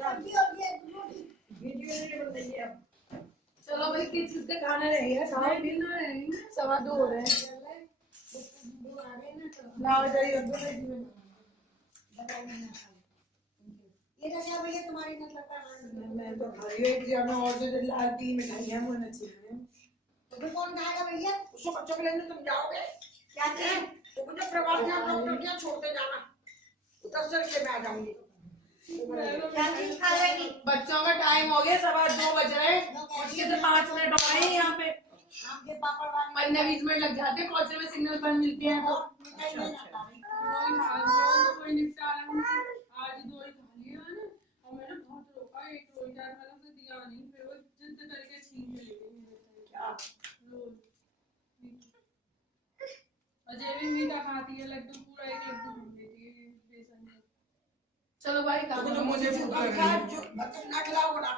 सब्जी और ये वीडियो नहीं बनाइए आप। चलो भाई किस चीज का खाना रहेगा? खाओ पीना रहेगा। 2:15 हो रहे हैं। लाओ इधर ही रख दो फ्रिज में। ये रखा भैया तुम्हारी मतलब का मैं तो खा रही हूँ एक जगह और जो लाल की मिठाइयाँ वो अच्छी हैं। तो फिर कौन खाएगा भैया? उसको बच्चों के लेने तुम जाओगे क्या चीज? तो मुझे प्रवास में डॉक्टर क्या छोड़ते जाना 10 से मैं आ जाऊंगी। क्या चीज खाएगी? बच्चों का टाइम हो गया 2:15 बज रहे हैं। मुश्किल से 5 मिनट हो रहे हैं यहाँ पे। आपके पापड़ वाली 15-20 मिनट लग जाते हैं पहुंचने में सिग्नल बंद मिलती है तो। मिठाई नहीं आता भाई। कोई निपटा रहा हूँ आज 2 ही खा लिया है और मैंने बहुत रोका एक रोई चार वाला से दिया नहीं फिर वो जिद करके छीन के ले गई मेरे से क्या रोज अजय भी मीठा खाती है लड्डू पूरा एक लड्डू खा लेती है बेसन का। चलो भाई तो मुझे भूख लगी है जो बच्चे ना खिलाओ ना